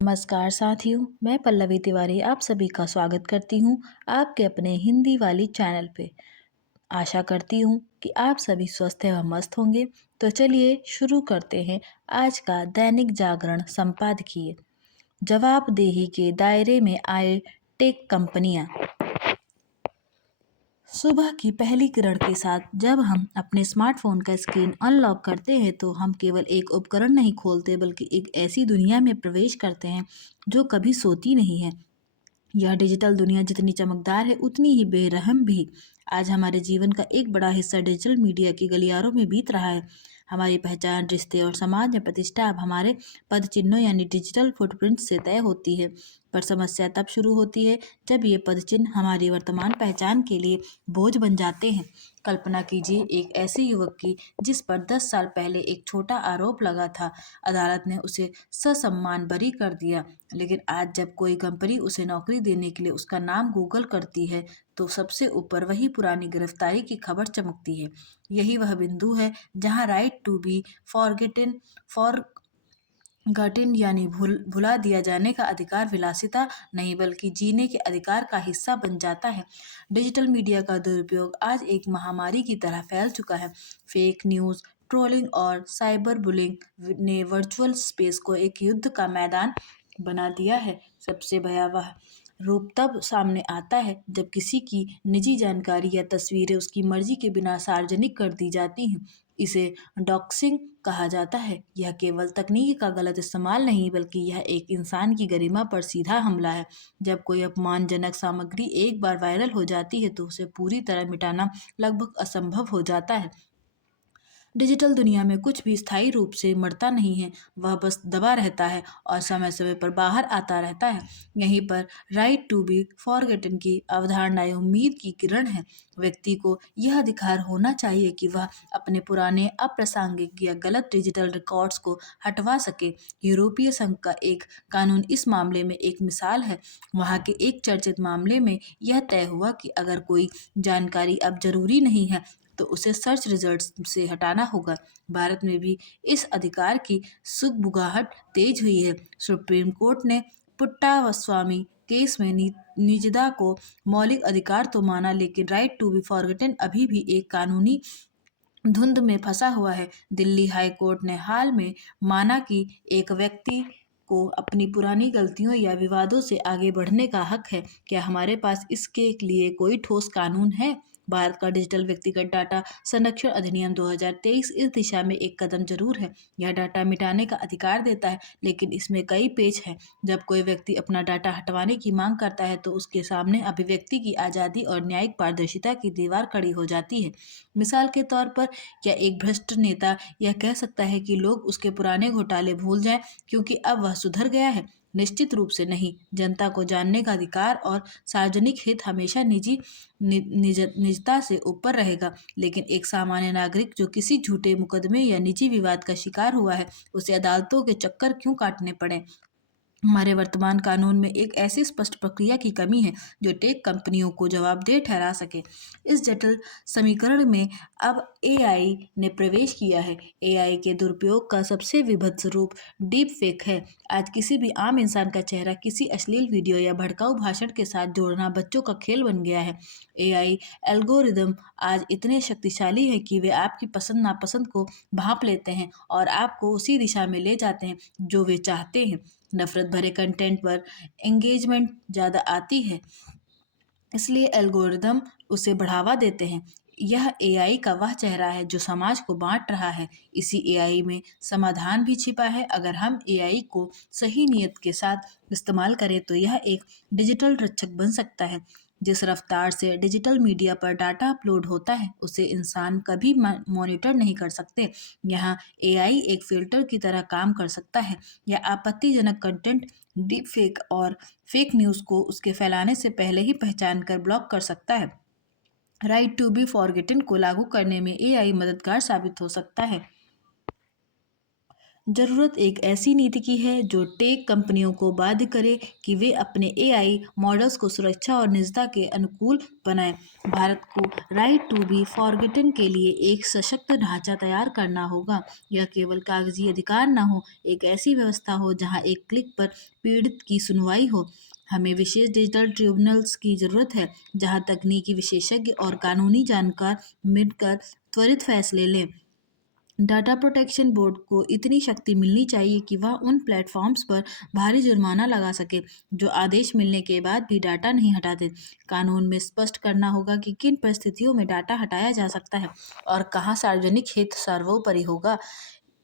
नमस्कार साथियों, मैं पल्लवी तिवारी आप सभी का स्वागत करती हूँ आपके अपने हिंदी वाली चैनल पे। आशा करती हूँ कि आप सभी स्वस्थ एवं मस्त होंगे। तो चलिए शुरू करते हैं आज का दैनिक जागरण संपादकीय। जवाबदेही के दायरे में आए टेक कंपनियां। सुबह की पहली किरण के साथ जब हम अपने स्मार्टफोन का स्क्रीन अनलॉक करते हैं तो हम केवल एक उपकरण नहीं खोलते बल्कि एक ऐसी दुनिया में प्रवेश करते हैं जो कभी सोती नहीं है। यह डिजिटल दुनिया जितनी चमकदार है उतनी ही बेरहम भी। आज हमारे जीवन का एक बड़ा हिस्सा डिजिटल मीडिया की गलियारों में बीत रहा है। हमारी पहचान, रिश्ते और समाज में प्रतिष्ठा अब हमारे पद चिन्हों यानी डिजिटल फुटप्रिंट से तय होती है। पर समस्या तब शुरू होती है जब ये पद चिन्ह हमारी वर्तमान पहचान के लिए बोझ बन जाते हैं। कल्पना कीजिए एक ऐसे युवक की जिस पर 10 साल पहले एक छोटा आरोप लगा था। अदालत ने उसे ससम्मान बरी कर दिया, लेकिन आज जब कोई कंपनी उसे नौकरी देने के लिए उसका नाम गूगल करती है तो सबसे ऊपर वही पुरानी गिरफ्तारी की खबर चमकती है। यही वह बिंदु है जहां right to be forgotten forgotten यानी भुला दिया जाने का अधिकार विलासिता नहीं बल्कि जीने के अधिकार का हिस्सा बन जाता है। डिजिटल मीडिया का दुरुपयोग आज एक महामारी की तरह फैल चुका है। फेक न्यूज़, ट्रोलिंग और साइबर बुलिंग ने वर्चुअल स्पेस को एक युद्ध का मैदान बना दिया है। सबसे भयावह रूप तब सामने आता है जब किसी की निजी जानकारी या तस्वीरें उसकी मर्जी के बिना सार्वजनिक कर दी जाती हैं। इसे डॉक्सिंग कहा जाता है। यह केवल तकनीकी का गलत इस्तेमाल नहीं बल्कि यह एक इंसान की गरिमा पर सीधा हमला है। जब कोई अपमानजनक सामग्री एक बार वायरल हो जाती है तो उसे पूरी तरह मिटाना लगभग असंभव हो जाता है। डिजिटल दुनिया में कुछ भी स्थायी रूप से मरता नहीं है, वह बस दबा रहता है और समय समय पर बाहर आता रहता है। यहीं पर राइट टू बी फॉरगेटन की अवधारणा उम्मीद की किरण है। व्यक्ति को यह अधिकार होना चाहिए कि वह अपने पुराने अप्रासंगिक या गलत डिजिटल रिकॉर्ड्स को हटवा सके। यूरोपीय संघ का एक कानून इस मामले में एक मिसाल है। वहाँ के एक चर्चित मामले में यह तय हुआ कि अगर कोई जानकारी अब जरूरी नहीं है तो उसे सर्च रिजल्ट्स से हटाना होगा। भारत में भी इस अधिकार की सुगबुगाहट तेज हुई है। सुप्रीम कोर्ट ने पुट्टास्वामी केस में निजता को मौलिक अधिकार तो माना, लेकिन राइट टू बी फॉरगेटन अभी भी एक कानूनी धुंध में फंसा हुआ है। दिल्ली हाई कोर्ट ने हाल में माना कि एक व्यक्ति को अपनी पुरानी गलतियों या विवादों से आगे बढ़ने का हक है। क्या हमारे पास इसके लिए कोई ठोस कानून है? भारत का डिजिटल व्यक्तिगत डाटा संरक्षण अधिनियम 2023 इस दिशा में एक कदम जरूर है। यह डाटा मिटाने का अधिकार देता है, लेकिन इसमें कई पेच हैं। जब कोई व्यक्ति अपना डाटा हटवाने की मांग करता है तो उसके सामने अभिव्यक्ति की आज़ादी और न्यायिक पारदर्शिता की दीवार खड़ी हो जाती है। मिसाल के तौर पर, क्या एक भ्रष्ट नेता यह कह सकता है कि लोग उसके पुराने घोटाले भूल जाएं क्योंकि अब वह सुधर गया है? निश्चित रूप से नहीं। जनता को जानने का अधिकार और सार्वजनिक हित हमेशा निजता से ऊपर रहेगा। लेकिन एक सामान्य नागरिक जो किसी झूठे मुकदमे या निजी विवाद का शिकार हुआ है, उसे अदालतों के चक्कर क्यों काटने पड़े? हमारे वर्तमान कानून में एक ऐसी स्पष्ट प्रक्रिया की कमी है जो टेक कंपनियों को जवाबदेह ठहरा सके। इस जटिल समीकरण में अब एआई ने प्रवेश किया है। एआई के दुरुपयोग का सबसे विभत्स रूप डीप फेक है। आज किसी भी आम इंसान का चेहरा किसी अश्लील वीडियो या भड़काऊ भाषण के साथ जोड़ना बच्चों का खेल बन गया है। एआई एल्गोरिदम आज इतने शक्तिशाली है कि वे आपकी पसंद नापसंद को भांप लेते हैं और आपको उसी दिशा में ले जाते हैं जो वे चाहते हैं। नफरत भरे कंटेंट पर एंगेजमेंट ज़्यादा आती है, इसलिए एल्गोरिदम उसे बढ़ावा देते हैं। यह एआई का वह चेहरा है जो समाज को बांट रहा है। इसी एआई में समाधान भी छिपा है। अगर हम एआई को सही नियत के साथ इस्तेमाल करें तो यह एक डिजिटल रक्षक बन सकता है। जिस रफ्तार से डिजिटल मीडिया पर डाटा अपलोड होता है उसे इंसान कभी मॉनिटर नहीं कर सकते। यहाँ एआई एक फिल्टर की तरह काम कर सकता है या आपत्तिजनक कंटेंट, डीप फेक और फेक न्यूज़ को उसके फैलाने से पहले ही पहचान कर ब्लॉक कर सकता है। राइट टू बी फॉरगेटन को लागू करने में एआई मददगार साबित हो सकता है, जरूरत एक ऐसी नीति की है जो टेक कंपनियों को बाध्य करे कि वे अपने एआई मॉडल्स को सुरक्षा और निजता के अनुकूल बनाएं। भारत को राइट टू बी फॉरगेटन के लिए एक सशक्त ढांचा तैयार करना होगा। यह केवल कागजी अधिकार न हो, एक ऐसी व्यवस्था हो जहां एक क्लिक पर पीड़ित की सुनवाई हो। हमें विशेष डिजिटल ट्रिब्यूनल्स की जरूरत है जहां तकनीकी विशेषज्ञ और कानूनी जानकार मिलकर त्वरित फैसले लें। डाटा प्रोटेक्शन बोर्ड को इतनी शक्ति मिलनी चाहिए कि वह उन प्लेटफॉर्म्स पर भारी जुर्माना लगा सके जो आदेश मिलने के बाद भी डाटा नहीं हटाते। कानून में स्पष्ट करना होगा कि किन परिस्थितियों में डाटा हटाया जा सकता है और कहाँ सार्वजनिक हित सर्वोपरि होगा।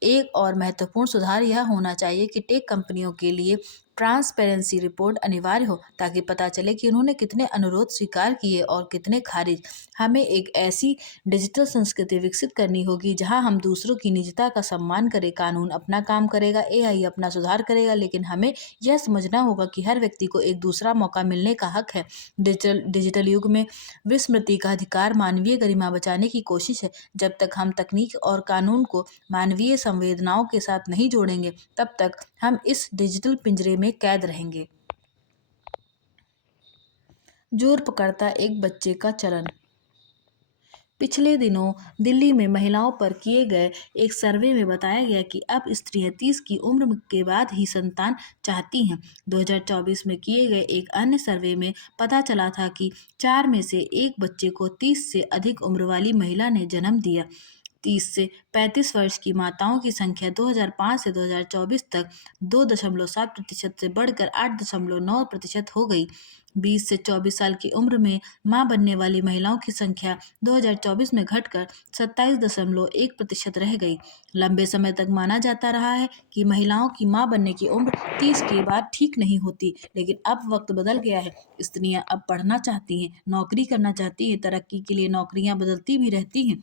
एक और महत्वपूर्ण सुधार यह होना चाहिए कि टेक कंपनियों के लिए ट्रांसपेरेंसी रिपोर्ट अनिवार्य हो ताकि पता चले कि उन्होंने कितने अनुरोध स्वीकार किए और कितने खारिज। हमें एक ऐसी डिजिटल संस्कृति विकसित करनी होगी जहां हम दूसरों की निजता का सम्मान करें। कानून अपना काम करेगा, एआई अपना सुधार करेगा, लेकिन हमें यह समझना होगा कि हर व्यक्ति को एक दूसरा मौका मिलने का हक है। डिजिटल युग में विस्मृति का अधिकार मानवीय गरिमा बचाने की कोशिश है। जब तक हम तकनीक और कानून को मानवीय संवेदनाओं के साथ नहीं जोड़ेंगे, तब तक हम इस डिजिटल पिंजरे में कैद रहेंगे। जोर पकड़ता एक बच्चे का चलन। पिछले दिनों दिल्ली में महिलाओं पर किए गए एक सर्वे में बताया गया कि अब स्त्रियां 30 की उम्र के बाद ही संतान चाहती हैं। 2024 में किए गए एक अन्य सर्वे में पता चला था कि 4 में से एक बच्चे को 30 से अधिक उम्र वाली महिला ने जन्म दिया। 30 से 35 वर्ष की माताओं की संख्या 2005 से 2024 तक 2.7% से बढ़कर 8.9% हो गई। 20 से 24 साल की उम्र में मां बनने वाली महिलाओं की संख्या 2024 में घटकर 27.1% रह गई। लंबे समय तक माना जाता रहा है कि महिलाओं की मां बनने की उम्र 30 के बाद ठीक नहीं होती, लेकिन अब वक्त बदल गया है। स्त्रियां अब पढ़ना चाहती हैं, नौकरी करना चाहती हैं, तरक्की के लिए नौकरियां बदलती भी रहती हैं।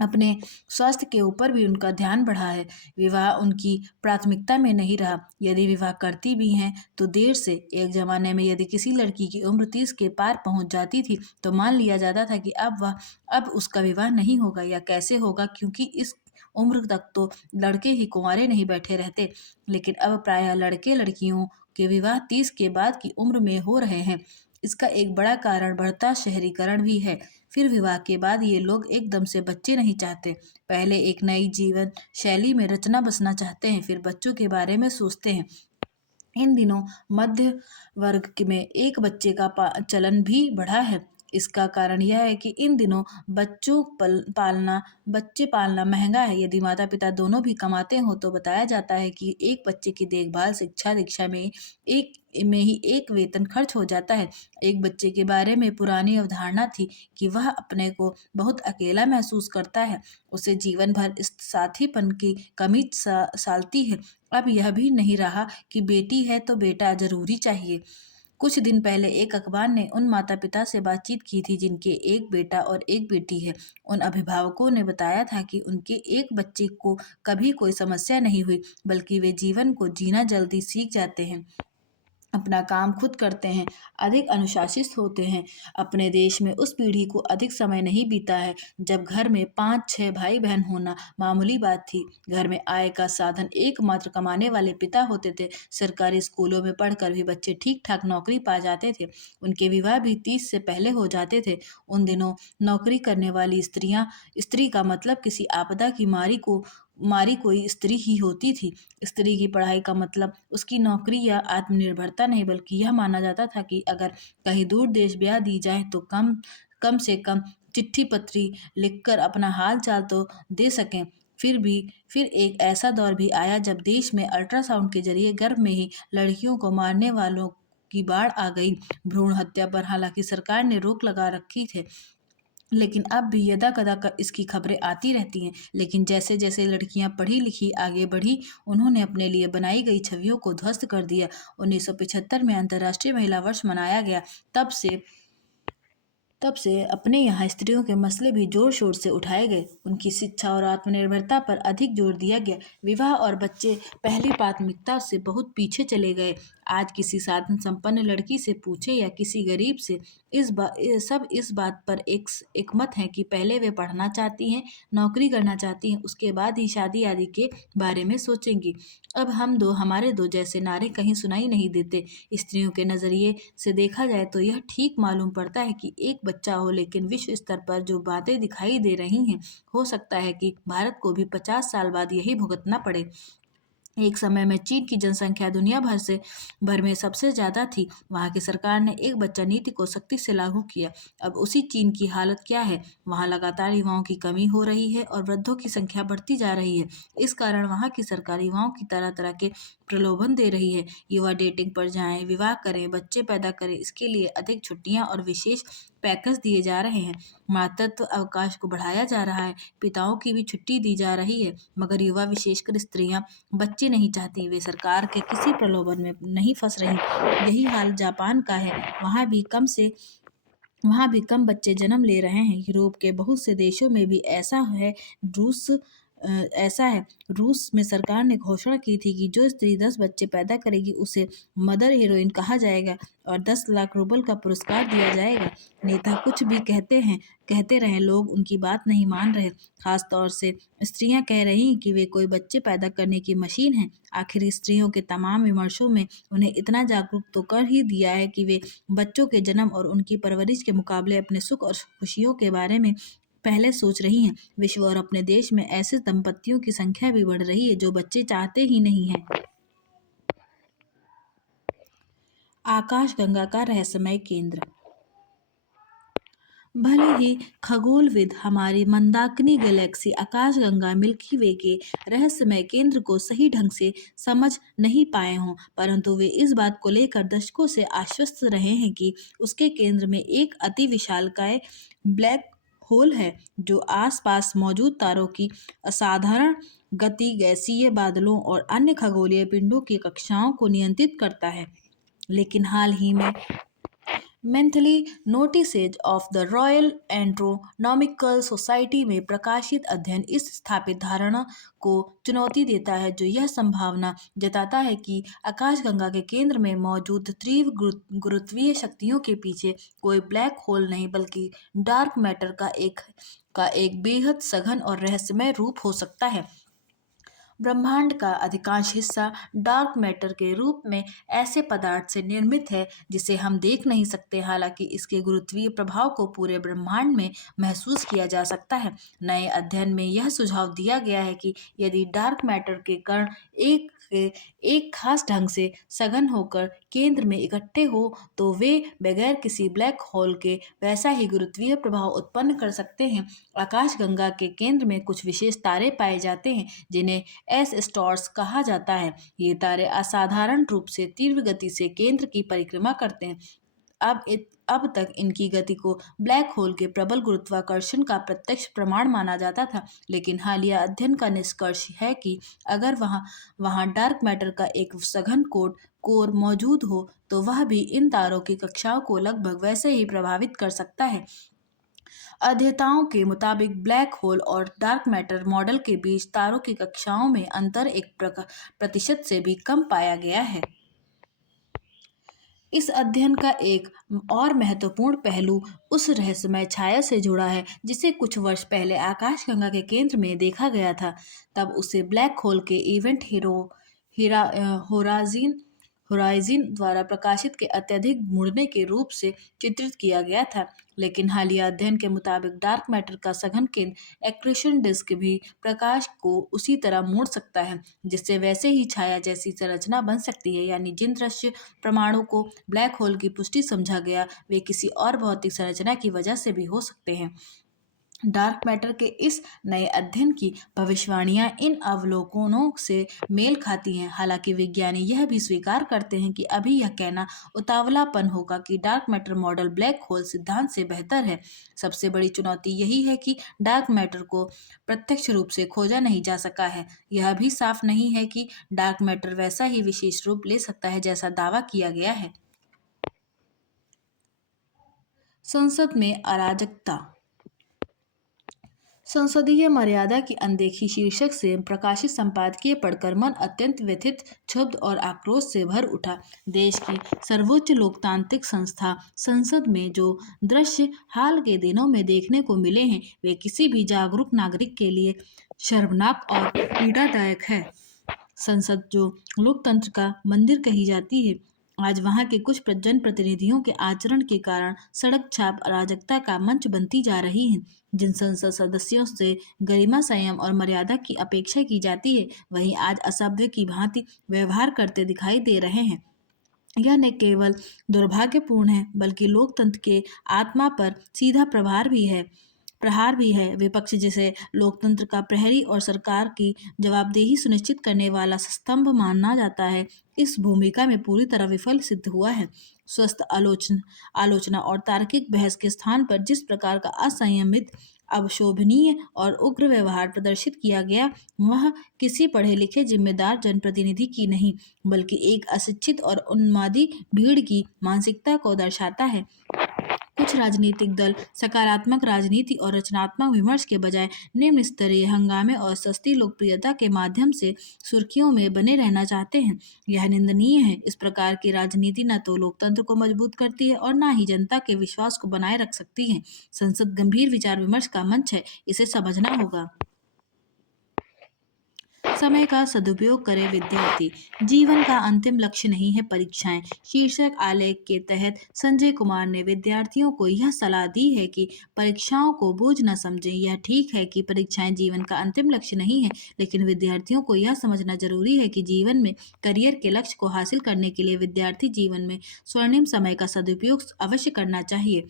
अपने स्वास्थ्य के ऊपर भी उनका ध्यान बढ़ा है। विवाह उनकी प्राथमिकता में नहीं रहा। यदि विवाह करती भी हैं तो देर से। एक जमाने में यदि किसी लड़की की उम्र 30 के पार पहुंच जाती थी तो मान लिया जाता था कि अब उसका विवाह नहीं होगा या कैसे होगा, क्योंकि इस उम्र तक तो लड़के ही कुंवारे नहीं बैठे रहते। लेकिन अब प्रायः लड़के लड़कियों के विवाह 30 के बाद की उम्र में हो रहे हैं। इसका एक बड़ा कारण बढ़ता शहरीकरण भी है। फिर विवाह के बाद ये लोग एकदम से बच्चे नहीं चाहते। पहले एक नई जीवन शैली में रचना बसना चाहते हैं, फिर बच्चों के बारे में सोचते हैं। इन दिनों मध्य वर्ग में एक बच्चे का चलन भी बढ़ा है। इसका कारण यह है कि इन दिनों बच्चे पालना महंगा है। यदि माता पिता दोनों भी कमाते हो तो बताया जाता है कि एक बच्चे की देखभाल, शिक्षा, दीक्षा में ही एक वेतन खर्च हो जाता है। एक बच्चे के बारे में पुरानी अवधारणा थी कि वह अपने को बहुत अकेला महसूस करता है, उसे जीवन भर इस साथीपन की कमी सालती है। अब यह भी नहीं रहा कि बेटी है तो बेटा जरूरी चाहिए। कुछ दिन पहले एक अखबार ने उन माता पिता से बातचीत की थी जिनके एक बेटा और एक बेटी है। उन अभिभावकों ने बताया था कि उनके एक बच्चे को कभी कोई समस्या नहीं हुई, बल्कि वे जीवन को जीना जल्दी सीख जाते हैं, अपना काम खुद करते हैं, अधिक अनुशासित होते हैं। अपने देश में उस पीढ़ी को अधिक समय नहीं बीता है जब घर में 5-6 भाई बहन होना मामूली बात थी। घर में आय का साधन एकमात्र कमाने वाले पिता होते थे। सरकारी स्कूलों में पढ़कर भी बच्चे ठीक ठाक नौकरी पा जाते थे। उनके विवाह भी 30 से पहले हो जाते थे। उन दिनों नौकरी करने वाली स्त्री का मतलब किसी आपदा की मारी कोई स्त्री ही होती थी। स्त्री की पढ़ाई का मतलब उसकी नौकरी या आत्मनिर्भरता नहीं, बल्कि यह माना जाता था कि अगर कहीं दूर देश ब्याह दी जाए तो कम कम से कम चिट्ठी पत्री लिखकर अपना हाल चाल तो दे सकें। फिर एक ऐसा दौर भी आया जब देश में अल्ट्रासाउंड के जरिए गर्भ में ही लड़कियों को मारने वालों की बाढ़ आ गई। भ्रूण हत्या पर हालांकि सरकार ने रोक लगा रखी थे, लेकिन अब भी यदा कदा इसकी खबरें आती रहती हैं। लेकिन जैसे जैसे लड़कियां पढ़ी लिखी आगे बढ़ी, उन्होंने अपने लिए बनाई गई छवियों को ध्वस्त कर दिया। 1975 में अंतर्राष्ट्रीय महिला वर्ष मनाया गया। तब तब से अपने यहाँ स्त्रियों के मसले भी जोर शोर से उठाए गए। उनकी शिक्षा और आत्मनिर्भरता पर अधिक जोर दिया गया। विवाह और बच्चे पहली प्राथमिकता से बहुत पीछे चले गए। आज किसी साधन संपन्न लड़की से पूछे या किसी गरीब से, सब इस बात पर एक मत है कि पहले वे पढ़ना चाहती हैं, नौकरी करना चाहती हैं, उसके बाद ही शादी आदि के बारे में सोचेंगी। अब हम दो हमारे दो जैसे नारे कहीं सुनाई नहीं देते। स्त्रियों के नजरिए से देखा जाए तो यह ठीक मालूम पड़ता है कि एक बच्चा हो, लेकिन विश्व स्तर पर जो बातें दिखाई दे रही हैं, हो सकता है कि भारत को भी 50 साल बाद यही भुगतना पड़े। एक समय में चीन की जनसंख्या दुनिया भर में सबसे ज्यादा थी। वहां की सरकार ने एक बच्चा नीति को सख्ती से लागू किया। अब उसी चीन की हालत क्या है? वहां लगातार युवाओं की कमी हो रही है और वृद्धों की संख्या बढ़ती जा रही है। इस कारण वहां की सरकार युवाओं की तरह तरह के प्रलोभन दे रही है। युवा डेटिंग पर जाएं, विवाह करें, बच्चे पैदा करें, इसके लिए अधिक छुट्टियां और विशेष पैकेज दिए जा रहे हैं। मातृत्व अवकाश को बढ़ाया जा रहा है, पिताओं की भी छुट्टी दी जा रही है, मगर युवा विशेषकर स्त्रियां बच्चे नहीं चाहती। वे सरकार के किसी प्रलोभन में नहीं फंस रही। यही हाल जापान का है। वहाँ भी कम बच्चे जन्म ले रहे हैं। यूरोप के बहुत से देशों में भी रूस ऐसा है। रूस में सरकार ने घोषणा की थी कि जो स्त्री 10 बच्चे पैदा करेगी उसे मदर हीरोइन कहा जाएगा और 10 लाख रुपए का पुरस्कार दिया जाएगा। नेता कुछ भी कहते रहे, लोग उनकी बात नहीं मान रहे। खास तौर से स्त्रियां कह रही हैं कि वे कोई बच्चे पैदा करने की मशीन हैं। आखिर स्त्रियों के तमाम विमर्शों में उन्हें इतना जागरूक तो कर ही दिया है कि वे बच्चों के जन्म और उनकी परवरिश के मुकाबले अपने सुख और खुशियों के बारे में पहले सोच रही हैं। विश्व और अपने देश में ऐसे दंपतियों की संख्या भी बढ़ रही है जो बच्चे चाहते ही नहीं हैं। आकाशगंगा का रहस्यमय केंद्र। भले ही खगोलविद हमारी मंदाकिनी गैलेक्सी आकाशगंगा मिल्की वे के रहस्यमय केंद्र को सही ढंग से समझ नहीं पाए हों, परंतु वे इस बात को लेकर दशकों से आश्वस्त रहे हैं कि उसके केंद्र में एक अति विशालकाय ब्लैक होल है जो आसपास मौजूद तारों की असाधारण गति, गैसीय बादलों और अन्य खगोलीय पिंडों की कक्षाओं को नियंत्रित करता है। लेकिन हाल ही में monthly notices of the royal astronomical society में प्रकाशित अध्ययन इस स्थापित धारणा को चुनौती देता है, जो यह संभावना जताता है कि आकाशगंगा के केंद्र में मौजूद तीव्र गुरुत्वीय शक्तियों के पीछे कोई ब्लैक होल नहीं बल्कि डार्क मैटर का एक बेहद सघन और रहस्यमय रूप हो सकता है। ब्रह्मांड का अधिकांश हिस्सा डार्क मैटर के रूप में ऐसे पदार्थ से निर्मित है जिसे हम देख नहीं सकते। हालांकि इसके गुरुत्वीय प्रभाव को पूरे ब्रह्मांड में महसूस किया जा सकता है। नए अध्ययन में यह सुझाव दिया गया है कि यदि डार्क मैटर के कण एक खास ढंग से सघन होकर केंद्र में इकट्ठे हो तो वे बगैर किसी ब्लैक होल के वैसा ही गुरुत्वीय प्रभाव उत्पन्न कर सकते हैं। आकाशगंगा के केंद्र में कुछ विशेष तारे पाए जाते हैं जिन्हें एस स्टार्स कहा जाता है। ये तारे असाधारण रूप से तीव्र गति से केंद्र की परिक्रमा करते हैं। अब तक इनकी गति को ब्लैक होल के प्रबल गुरुत्वाकर्षण का प्रत्यक्ष प्रमाण माना जाता था, लेकिन हालिया अध्ययन का निष्कर्ष है कि अगर वहां डार्क मैटर का एक सघन कोर मौजूद हो तो वह भी इन तारों की कक्षाओं को लगभग वैसे ही प्रभावित कर सकता है। अध्येताओं के मुताबिक ब्लैक होल और डार्क मैटर मॉडल के बीच तारों की कक्षाओं में अंतर 1% से भी कम पाया गया है। इस अध्ययन का एक और महत्वपूर्ण पहलू उस रहस्यमय छाया से जुड़ा है जिसे कुछ वर्ष पहले आकाशगंगा के केंद्र में देखा गया था। तब उसे ब्लैक होल के इवेंट होराइजिन द्वारा प्रकाशित के अत्यधिक मुड़ने के रूप से चित्रित किया गया था। लेकिन हालिया अध्ययन के मुताबिक डार्क मैटर का सघन केंद्र एक्रेशन डिस्क भी प्रकाश को उसी तरह मोड़ सकता है, जिससे वैसे ही छाया जैसी संरचना बन सकती है। यानी जिन दृश्य प्रमाणों को ब्लैक होल की पुष्टि समझा गया वे किसी और भौतिक संरचना की वजह से भी हो सकते हैं। डार्क मैटर के इस नए अध्ययन की भविष्यवाणियां इन अवलोकनों से मेल खाती हैं। हालांकि विज्ञानी यह भी स्वीकार करते हैं कि अभी यह कहना उतावलापन होगा कि dark matter model black hole सिद्धांत से बेहतर है। सबसे बड़ी चुनौती यही है कि डार्क मैटर को प्रत्यक्ष रूप से खोजा नहीं जा सका है। यह भी साफ नहीं है कि डार्क मैटर वैसा ही विशेष रूप ले सकता है जैसा दावा किया गया है। संसद में अराजकता। संसदीय मर्यादा की अनदेखी शीर्षक से प्रकाशित संपादकीय पढ़कर मन अत्यंत व्यथित, क्षुब्ध और आक्रोश से भर उठा। देश की सर्वोच्च लोकतांत्रिक संस्था संसद में जो दृश्य हाल के दिनों में देखने को मिले हैं, वे किसी भी जागरूक नागरिक के लिए शर्मनाक और पीड़ादायक है। संसद जो लोकतंत्र का मंदिर कही जाती है, आज वहां के कुछ जनप्रतिनिधियों के आचरण के कारण सड़क छाप अराजकता का मंच बनती जा रही है। जिन संसद सदस्यों से गरिमा, संयम और मर्यादा की अपेक्षा की जाती है, वही आज असभ्य की भांति व्यवहार करते दिखाई दे रहे हैं। यह न केवल दुर्भाग्यपूर्ण है, बल्कि लोकतंत्र के आत्मा पर सीधा प्रहार भी है। विपक्ष, जिसे लोकतंत्र का प्रहरी और सरकार की जवाबदेही सुनिश्चित करने वाला स्तंभ माना जाता है, इस भूमिका में पूरी तरह विफल सिद्ध हुआ है। स्वस्थ आलोचना और तार्किक बहस के स्थान पर जिस प्रकार का असंयमित, अवशोभनीय और उग्र व्यवहार प्रदर्शित किया गया, वह किसी पढ़े लिखे जिम्मेदार जनप्रतिनिधि की नहीं, बल्कि एक अशिक्षित और उन्मादी भीड़ की मानसिकता को दर्शाता है। कुछ राजनीतिक दल सकारात्मक राजनीति और रचनात्मक विमर्श के बजाय निम्न स्तरीय हंगामे और सस्ती लोकप्रियता के माध्यम से सुर्खियों में बने रहना चाहते हैं। यह निंदनीय है। इस प्रकार की राजनीति न तो लोकतंत्र को मजबूत करती है और न ही जनता के विश्वास को बनाए रख सकती है। संसद गंभीर विचार विमर्श का मंच है, इसे समझना होगा। समय का सदुपयोग करें विद्यार्थी। जीवन का अंतिम लक्ष्य नहीं है परीक्षाएं। शीर्षक आलेख के तहत संजय कुमार ने विद्यार्थियों को यह सलाह दी है कि परीक्षाओं को बोझ न समझें। यह ठीक है कि परीक्षाएं जीवन का अंतिम लक्ष्य नहीं है, लेकिन विद्यार्थियों को यह समझना जरूरी है कि जीवन में करियर के लक्ष्य को हासिल करने के लिए विद्यार्थी जीवन में स्वर्णिम समय का सदुपयोग अवश्य करना चाहिए।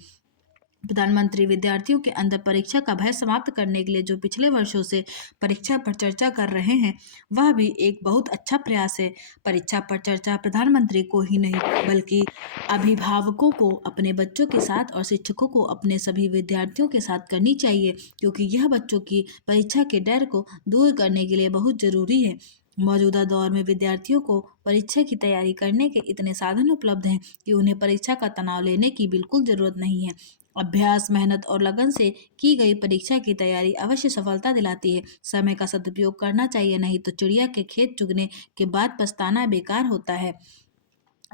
प्रधानमंत्री विद्यार्थियों के अंदर परीक्षा का भय समाप्त करने के लिए जो पिछले वर्षों से परीक्षा पर चर्चा कर रहे हैं, वह भी एक बहुत अच्छा प्रयास है। परीक्षा पर चर्चा प्रधानमंत्री को ही नहीं, बल्कि अभिभावकों को अपने बच्चों के साथ और शिक्षकों को अपने सभी विद्यार्थियों के साथ करनी चाहिए, क्योंकि यह बच्चों की परीक्षा के डर को दूर करने के लिए बहुत जरूरी है। मौजूदा दौर में विद्यार्थियों को परीक्षा की तैयारी करने के इतने साधन उपलब्ध हैं कि उन्हें परीक्षा का तनाव लेने की बिल्कुल जरूरत नहीं है। अभ्यास, मेहनत और लगन से की गई परीक्षा की तैयारी अवश्य सफलता दिलाती है। समय का सदुपयोग करना चाहिए, नहीं तो चिड़िया के खेत चुगने के बाद पछताना बेकार होता है।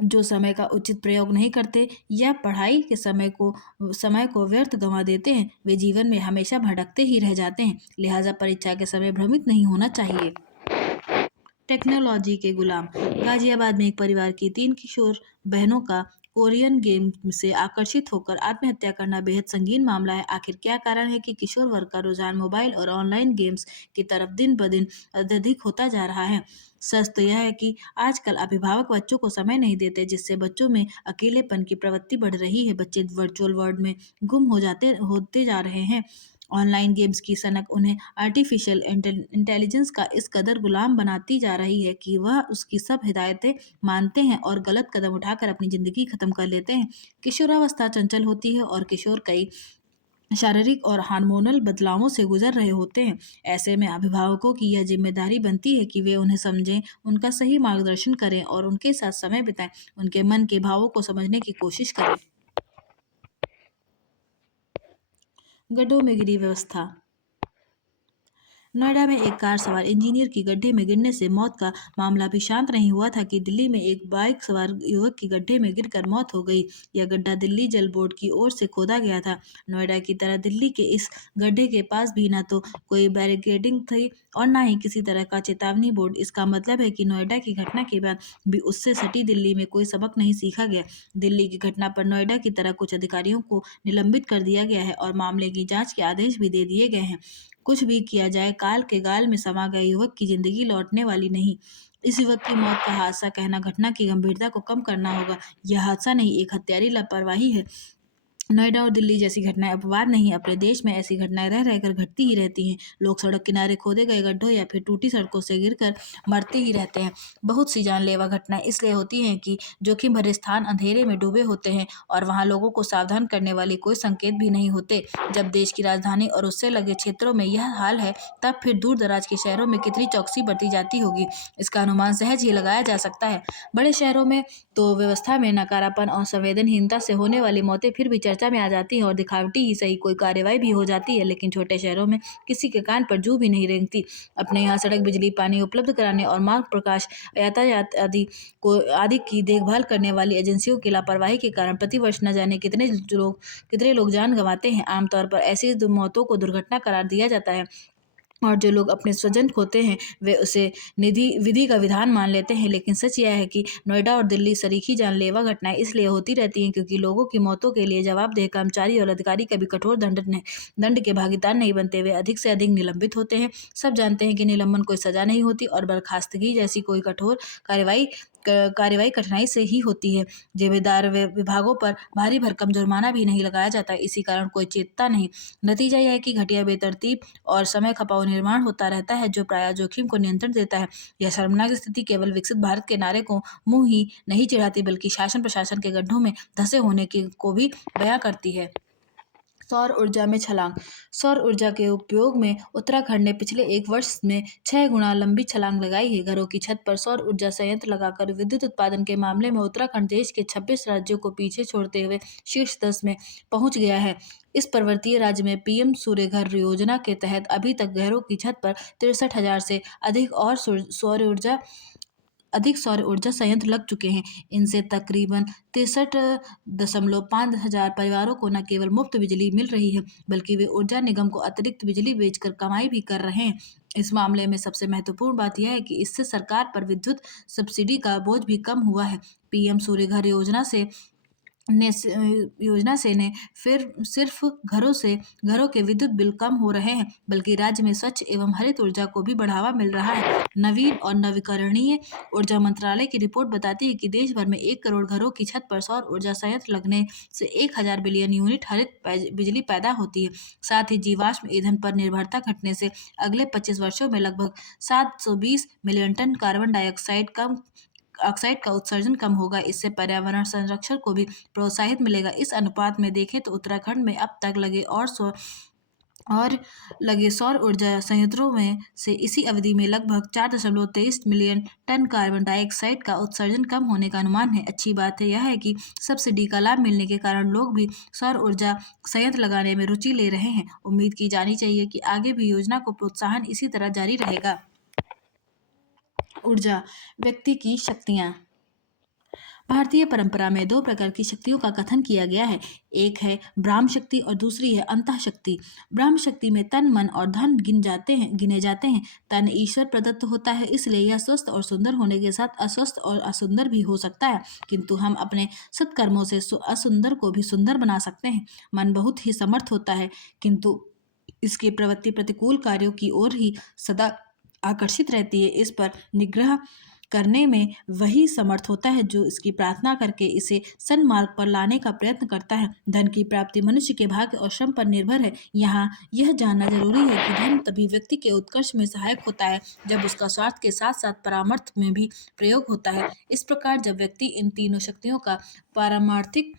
जो समय का उचित प्रयोग नहीं करते या पढ़ाई के समय को व्यर्थ गंवा देते हैं, वे जीवन में हमेशा भटकते ही रह जाते हैं। लिहाजा परीक्षा के समय भ्रमित नहीं होना चाहिए। टेक्नोलॉजी के गुलाम। गाजियाबाद में एक परिवार की 3 किशोर बहनों का कोरियन गेम से आकर्षित होकर आत्महत्या करना बेहद संगीन मामला है। आखिर क्या कारण है कि किशोर वर्ग का रुझान मोबाइल और ऑनलाइन गेम्स की तरफ दिन ब दिन अत्यधिक होता जा रहा है? सच तो यह है कि आजकल अभिभावक बच्चों को समय नहीं देते, जिससे बच्चों में अकेलेपन की प्रवृत्ति बढ़ रही है। बच्चे वर्चुअल वर्ल्ड में गुम होते जा रहे हैं। ऑनलाइन गेम्स की सनक उन्हें आर्टिफिशियल इंटेलिजेंस का इस कदर गुलाम बनाती जा रही है कि वह उसकी सब हिदायतें मानते हैं और गलत कदम उठाकर अपनी ज़िंदगी ख़त्म कर लेते हैं। किशोरावस्था चंचल होती है और किशोर कई शारीरिक और हार्मोनल बदलावों से गुजर रहे होते हैं। ऐसे में अभिभावकों की यह जिम्मेदारी बनती है कि वे उन्हें समझें, उनका सही मार्गदर्शन करें और उनके साथ समय बिताएं, उनके मन के भावों को समझने की कोशिश करें। गड्ढों में गिरी व्यवस्था। नोएडा में एक कार सवार इंजीनियर की गड्ढे में गिरने से मौत का मामला भी शांत नहीं हुआ था कि दिल्ली में एक बाइक सवार युवक की गड्ढे में गिरकर मौत हो गई। यह गड्ढा दिल्ली जल बोर्ड की ओर से खोदा गया था। नोएडा की तरह दिल्ली के इस गड्ढे के पास भी न तो कोई बैरिकेडिंग थी और न ही किसी तरह का चेतावनी बोर्ड। इसका मतलब है कि नोएडा की घटना के बाद भी उससे सटी दिल्ली में कोई सबक नहीं सीखा गया। दिल्ली की घटना पर नोएडा की तरह कुछ अधिकारियों को निलंबित कर दिया गया है और मामले की जांच के आदेश भी दे दिए गए हैं। कुछ भी किया जाए, काल के गाल में समा गए युवक की जिंदगी लौटने वाली नहीं। इस युवक की मौत का हादसा कहना घटना की गंभीरता को कम करना होगा। यह हादसा नहीं, एक हत्यारी लापरवाही है। नोएडा और दिल्ली जैसी घटनाएं अपवाद नहीं, अपने देश में ऐसी घटनाएं रह रहकर घटती ही रहती हैं। लोग सड़क किनारे खोदे गए गड्ढों या फिर टूटी सड़कों से गिरकर मरते ही रहते हैं। बहुत सी जानलेवा घटनाएं इसलिए होती हैं कि जोखिम भरे स्थान अंधेरे में डूबे होते हैं और वहां लोगों को सावधान करने वाले कोई संकेत भी नहीं होते। जब देश की राजधानी और उससे लगे क्षेत्रों में यह हाल है, तब फिर दूर दराज के शहरों में कितनी चौकसी बरती जाती होगी, इसका अनुमान सहज ही लगाया जा सकता है। बड़े शहरों में तो व्यवस्था में नकारापन और संवेदनहीनता से होने वाली मौतें फिर भी चर्चा चर्चा में आ जाती हैं और दिखावटी ही सही कोई कार्रवाई भी हो जाती है, लेकिन छोटे शहरों में किसी के कान पर जू भी नहीं रेंगती। अपने यहाँ सड़क, बिजली, पानी उपलब्ध कराने और मार्ग प्रकाश, यातायात आदि की देखभाल करने वाली एजेंसियों की लापरवाही के कारण प्रतिवर्ष न जाने कितने लोग जान गंवाते हैं। आमतौर पर ऐसी मौतों को दुर्घटना करार दिया जाता है और जो लोग अपने स्वजन खोते हैं वे उसे निधि विधि का विधान मान लेते हैं। लेकिन सच यह है कि नोएडा और दिल्ली सरीखी जानलेवा घटनाएं इसलिए होती रहती हैं क्योंकि लोगों की मौतों के लिए जवाबदेह कर्मचारी और अधिकारी कभी कठोर दंड के भागीदार नहीं बनते। वे अधिक से अधिक निलंबित होते हैं। सब जानते हैं कि निलंबन कोई सजा नहीं होती और बर्खास्तगी जैसी कोई कठोर कार्यवाही कठिनाई से ही होती है। जिम्मेदार विभागों पर भारी भरकम जुर्माना भी नहीं लगाया जाता, इसी कारण कोई चेतता नहीं। नतीजा यह है कि घटिया, बेतरतीब और समय खपाऊ निर्माण होता रहता है जो प्रायः जोखिम को नियंत्रण देता है। यह शर्मनाक स्थिति केवल विकसित भारत के नारे को मुंह ही नहीं चिढ़ाती बल्कि शासन प्रशासन के गड्ढों में धंसे होने को भी बयां करती है। सौर ऊर्जा में छलांग। सौर ऊर्जा के उपयोग में उत्तराखंड ने पिछले 1 वर्ष में 6 गुना लंबी छलांग लगाई है। घरों की छत पर सौर ऊर्जा संयंत्र लगाकर विद्युत उत्पादन के मामले में उत्तराखंड देश के 26 राज्यों को पीछे छोड़ते हुए शीर्ष 10 में पहुंच गया है। इस पर्वतीय राज्य में पीएम सूर्य घर योजना के तहत अभी तक घरों की छत पर 63,000 से अधिक सौर ऊर्जा संयंत्र लग चुके हैं। इनसे तकरीबन 63.5 हजार परिवारों को न केवल मुफ्त बिजली मिल रही है बल्कि वे ऊर्जा निगम को अतिरिक्त बिजली बेचकर कमाई भी कर रहे हैं। इस मामले में सबसे महत्वपूर्ण बात यह है कि इससे सरकार पर विद्युत सब्सिडी का बोझ भी कम हुआ है। पीएम सूर्य घर योजना से ने फिर सिर्फ घरों के विद्युत बिल कम हो रहे हैं बल्कि राज्य में स्वच्छ एवं हरित ऊर्जा को भी बढ़ावा मिल रहा है। नवीन और नवीकरणीय ऊर्जा मंत्रालय की रिपोर्ट बताती है कि देश भर में 1 करोड़ घरों की छत पर सौर ऊर्जा संयंत्र लगने से 1,000 बिलियन यूनिट हरित बिजली पैदा होती है। साथ ही जीवाश्म ईंधन पर निर्भरता घटने से अगले 25 वर्षों में लगभग 720 मिलियन टन कार्बन डाइऑक्साइड का उत्सर्जन कम होगा। इससे पर्यावरण संरक्षण को भी प्रोत्साहित मिलेगा। इस अनुपात में देखें तो उत्तराखंड में अब तक लगे सौर ऊर्जा संयंत्रों में से इसी अवधि में लगभग 4.23 मिलियन टन कार्बन डाइऑक्साइड का उत्सर्जन कम होने का अनुमान है। अच्छी बात यह है कि सब्सिडी का लाभ मिलने के कारण लोग भी सौर ऊर्जा संयंत्र लगाने में रुचि ले रहे हैं। उम्मीद की जानी चाहिए कि आगे भी योजना को प्रोत्साहन इसी तरह जारी रहेगा। ऊर्जा, व्यक्ति की शक्तियाँ। भारतीय परंपरा में 2 प्रकार की शक्तियों का कथन किया गया है। एक है ब्राह्म शक्ति और दूसरी है अंतः शक्ति। ब्राह्म शक्ति में तन, मन और धन गिने जाते हैं। तन ईश्वर प्रदत्त होता है, इसलिए यह स्वस्थ और सुंदर होने के साथ अस्वस्थ और असुंदर भी हो सकता है, किंतु हम अपने सत्कर्मों से असुंदर को भी सुंदर बना सकते हैं। मन बहुत ही समर्थ होता है, किंतु इसकी प्रवृत्ति प्रतिकूल कार्यों की ओर ही सदा आकर्षित रहती है। इस पर निग्रह करने में वही समर्थ होता है जो इसकी प्रार्थना करके इसे सन्मार्ग पर लाने का प्रयत्न करता है। धन की प्राप्ति मनुष्य के भाग्य और श्रम पर निर्भर है। यहाँ यह जानना जरूरी है कि धन तभी व्यक्ति के उत्कर्ष में सहायक होता है जब उसका स्वार्थ के साथ साथ परामर्थ में भी प्रयोग होता है। इस प्रकार जब व्यक्ति इन तीनों शक्तियों का पारमार्थिक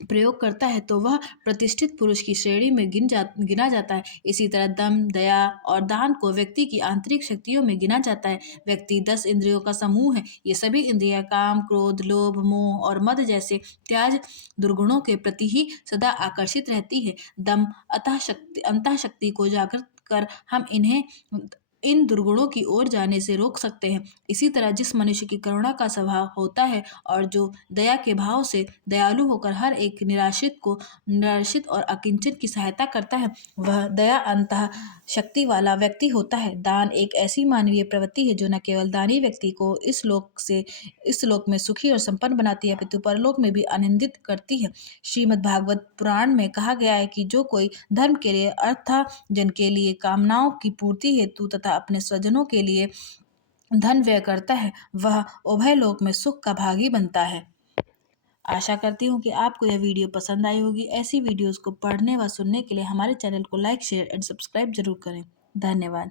प्रयोग करता है तो वह प्रतिष्ठित पुरुष की श्रेणी में गिना जाता है। इसी तरह दम, दया और दान को व्यक्ति की आंतरिक शक्तियों में गिना जाता है। व्यक्ति 10 इंद्रियों का समूह है। ये सभी इंद्रियां काम, क्रोध, लोभ, मोह और मद जैसे त्याज दुर्गुणों के प्रति ही सदा आकर्षित रहती है। दम अंतः शक्ति को जागृत कर हम इन दुर्गुणों की ओर जाने से रोक सकते हैं। इसी तरह जिस मनुष्य की करुणा का स्वभाव होता है और जो दया के भाव से दयालु होकर हर एक निराश्रित और अकिंचन की सहायता करता है, वह दया अंतः शक्ति वाला व्यक्ति होता है। दान एक ऐसी मानवीय प्रवृत्ति है जो न केवल दानी व्यक्ति को इस लोक में सुखी और संपन्न बनाती है अपितु परलोक में भी आनंदित करती है। श्रीमद् भागवत पुराण में कहा गया है कि जो कोई धर्म के लिए, अर्थार्जन के लिए, कामनाओं की पूर्ति हेतु तथा अपने स्वजनों के लिए धन व्यय करता है वह उभय लोक में सुख का भागी बनता है। आशा करती हूँ कि आपको यह वीडियो पसंद आई होगी। ऐसी वीडियोस को पढ़ने व सुनने के लिए हमारे चैनल को लाइक, शेयर एंड सब्सक्राइब जरूर करें। धन्यवाद।